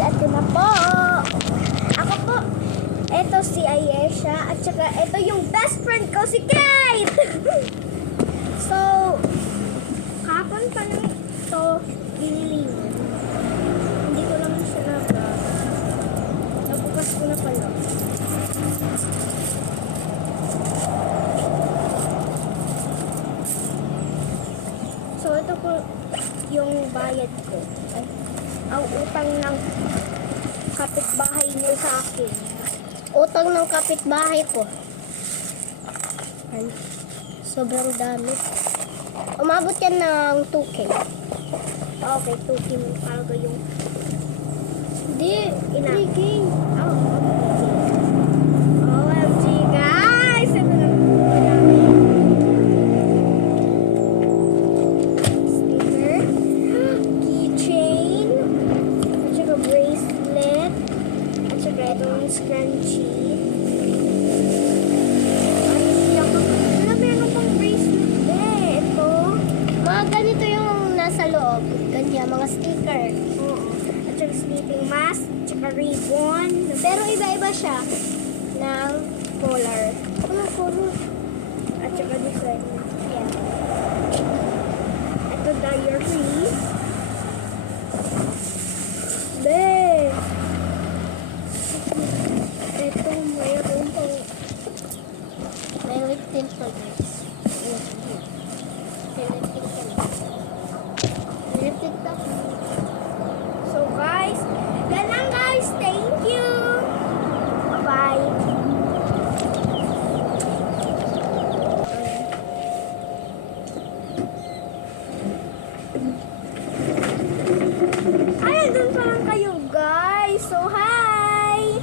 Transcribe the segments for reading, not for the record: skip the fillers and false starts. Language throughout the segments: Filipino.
eto na po. Ako po, eto si Ayesha, at saka eto yung best friend ko, si Kate! So, kapon pa lang ito binili mo. Hindi ko lang siya nabukas ko na pala. So, ito po yung bayad ko. Ay, ang utang ng kapitbahay niyo sa akin. Utang ng kapitbahay ko. Ay, sobrang dami. Umabot yan ng 2K. Okay, 2K mo talaga yung Hindi, 3K. Oh, OMG, guys! Ito na po namin. Sticker. Keychain. At saka bracelet. At saka itong scrunchie. Wala, meron pang bracelet ito. Mga ganito yung nasa loob. Ganyan, mga sticker. Oo. At saka sleeping mask. At saka ribbon. Pero iba-iba siya ng color. Anong color? At saka different. Yan. Ito diary. Be! Ito mayroon pang May lip tint po guys. May lip tint ka na. May lip tint ako. So guys, yan lang guys. Thank you. Bye. Ay, andun pa lang kayo guys. So hi.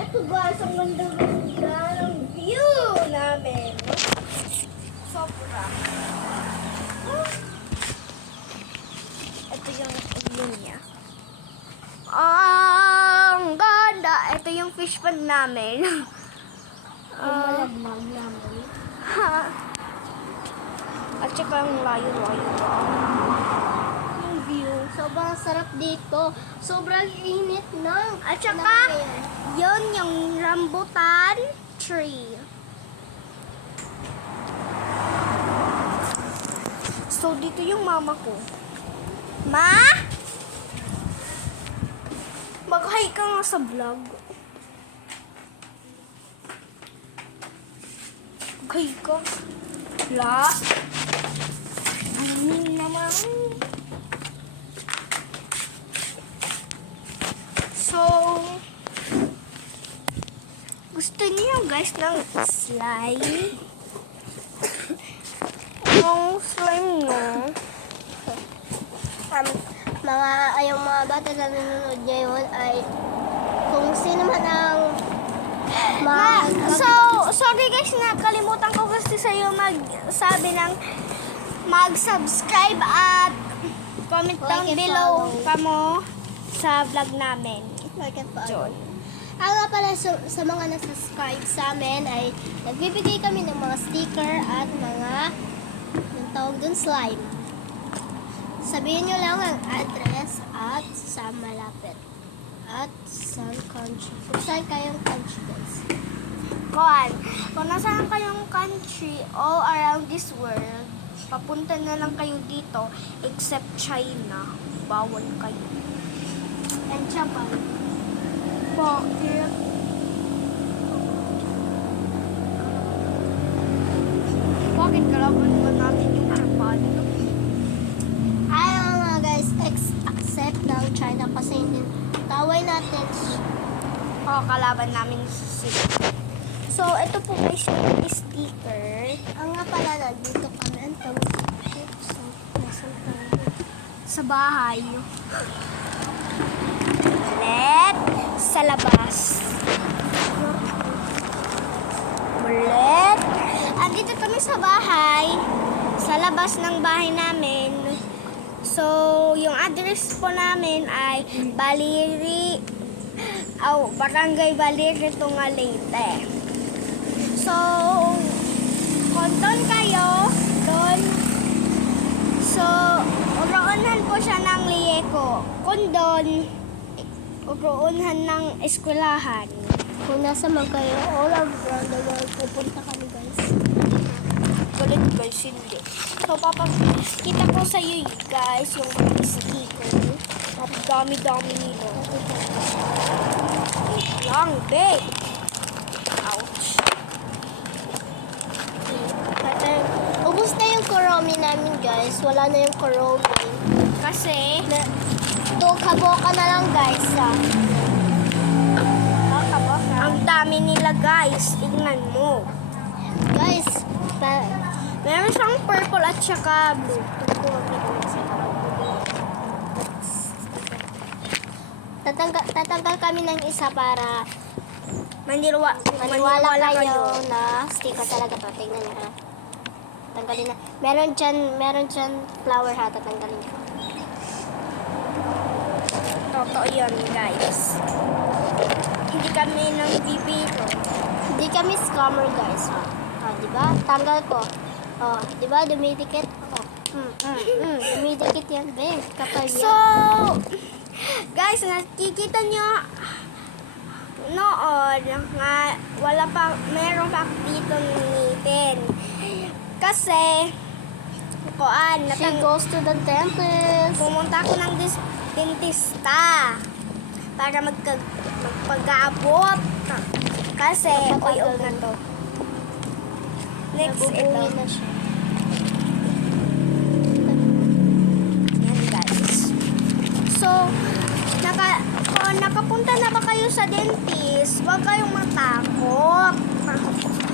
Ito guys, ang ganda-ganda ng view namin. Sobra. Ito yung view niya. Ang ganda! Ito yung fish pond namin. Yung malagmag namin. At saka ang layo-layo. Yung view. Sobrang sarap dito. Sobrang init ng At saka, yun yung rambutan tree. So, dito yung mama ko. Ma? Mag-hi ka nga sa vlog. Mag-hi ka. La? Ano naman? So, gusto niyo guys ng slime? Yung slime nyo, Yung mga bata na nanonood ngayon ay kung sino man ang sorry guys, nakalimutan ko kasi sa'yo magsabi ng mag-subscribe at comment down Like and below follow. kamo sa vlog namin. like and John. follow. Nga pala sa mga nasubscribe sa amin ay nagbibigay kami ng mga sticker at mga yung tawag dun slime. Sabihin nyo lang ang address at sa malapit. At saan country. Kung saan kayong country guys. Kung nasaan kayong country all around this world, papunta na lang kayo dito except China. Bawal kayo. And Japan. Bakit? Bakit kalaban ba natin yung Japan? Ayaw mga guys, accept ng China kasi hindi taway natin. Kalaban namin sila. So, ito po guys yung sticker. Ang nga pala nandito kami ang tawag Sa bahay. Ulit. Sa labas. Ulit. Andito kami sa bahay. Sa labas ng bahay namin. So, yung address po namin ay Barangay Baliri, Tungalite. So, kung doon kayo, doon, so, uroonan po siya ng Lieko. Kung doon, upuunhan ng eskwelahan. Kung nasa man kayo, all around the world, pupunta kami guys. Galit guys, hindi. So, kita ko sa iyo guys, yung mga sticker. Ang dami-dami nila. Wait lang, babe. Ouch. Ubus na yung Kuromi namin guys. Wala na yung Kuromi. Kasi, Kaboka na lang guys ang dami nila guys. Tingnan mo. Guys, Meron siyang purple at saka blue. tatanggal kami ng isa para maniwala kayo na sticker talaga to. Tingnan nyo ha. Tanggalin na. Meron dyan flower ha. Tatanggalin ko. Totoo yun guys. Hindi kami nang bibiro. Hindi kami scammer guys ha. Diba? Tanggal ko. Diba? Dumidikit. Dumidikit yan. Kapal yan. So, guys, nakikita nyo noon nga meron pa dito ngipin. Kasi, She goes to the dentist. pumunta ako ng dentista para magpag-aabot. Kasi, uyog na to. Next, ito. Nabubuhay na siya. Yan guys. So, kung nakapunta na ba kayo sa dentist, huwag kayong matakot.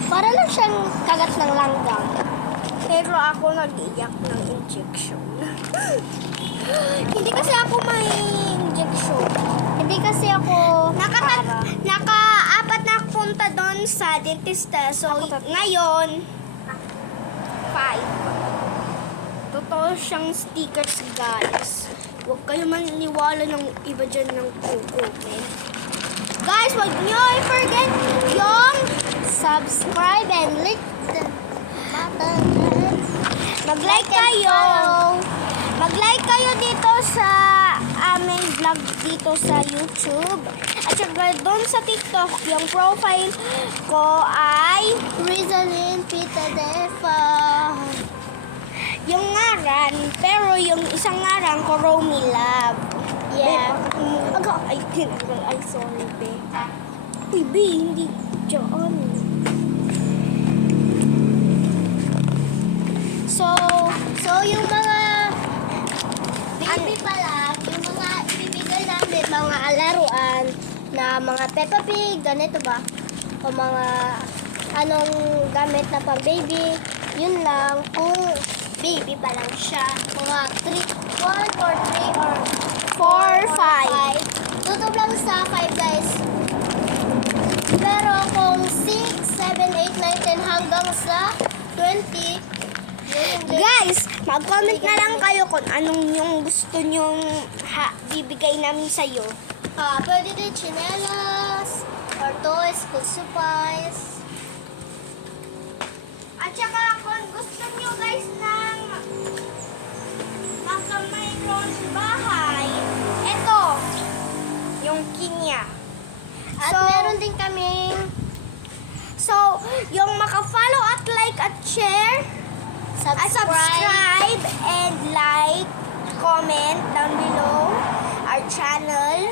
Para lang siyang kagat ng langgam. Pero ako nag-iyak ng injection. Hindi kasi ako may injection. Hindi kasi ako Naka-apat na ako punta doon sa dentista. So, ngayon, 5. Totoo siyang stickers, guys. Huwag kayo maniwala ng iba dyan ng comment. Guys, huwag nyo i-forget yung subscribe and click the button. mag-like kayo. Mag-like kayo dito sa aming vlog dito sa YouTube. At saka doon sa TikTok, yung profile ko ay Rizalyn Pitadefa. yung ngaran, pero yung isang ngaran ko, Romy Love. Yeah. Ay, sorry, be. Uy, be, hindi dyan. So yung mga baby pa lang, yung mga ibibigay namin, mga laruan na mga Peppa Pig, ganito ba? O mga anong gamit na pang baby, yun lang kung baby pa lang siya. Mga 1 or 3 or 4, 5. Tutob lang sa 5 guys. Pero kung 6, 7, 8, 9, 10 hanggang sa 20, Guys, mag-comment na lang kayo kung anong yung gusto nyong bibigay namin sa'yo. Pwede din chinelas or toys, school supplies. At saka kung gusto nyo guys ng makamayroon sa bahay, eto, yung kinya. At meron din kaming So, yung maka-follow at like at share, subscribe and like, comment down below our channel.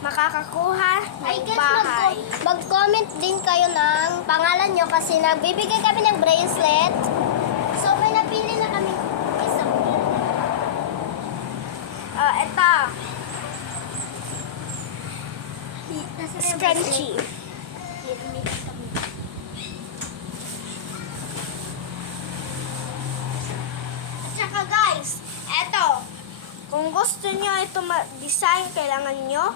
Makakakuha I ng guess bahay. mag-comment din kayo ng pangalan nyo kasi nagbibigay kami ng bracelet. So, may napili na kami isa. Eto. Scrunchy. At saka guys, eto. Kung gusto nyo ito design, kailangan nyo.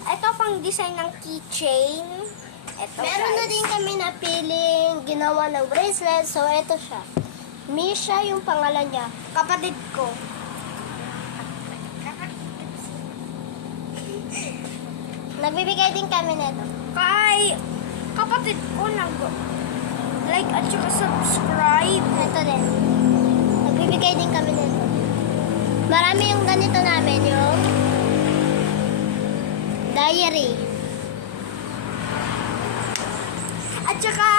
Ito pang design ng keychain. Ito Meron na guys. din kami napiling ginawa ng bracelet. So, ito siya. Misha yung pangalan niya. Kapatid ko. Nagbibigay din kami nito. Kay kapatid ko like at saka subscribe. Ito din. Nagbibigay din kami nito. Marami yung ganito namin, yung diary. At saka,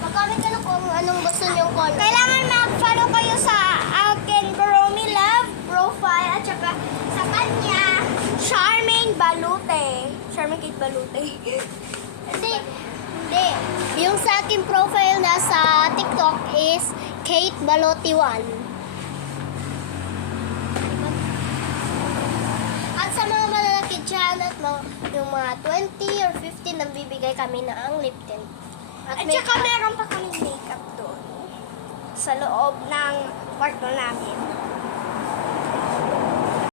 Mag-comment ka na kung anong gusto niyong color. kailangan mag-follow kayo sa akin, Bromy Love profile. At saka, sa kanya, Charming Balute. Charming Kate Balute. Hindi. Yung sa akin profile na sa TikTok is Kate Balotiwan. At sa mga malalaki dyan at yung mga 20 or 15 nabibigay kami na ang lip tint. At saka meron pa kaming makeup doon sa loob ng kwarto namin.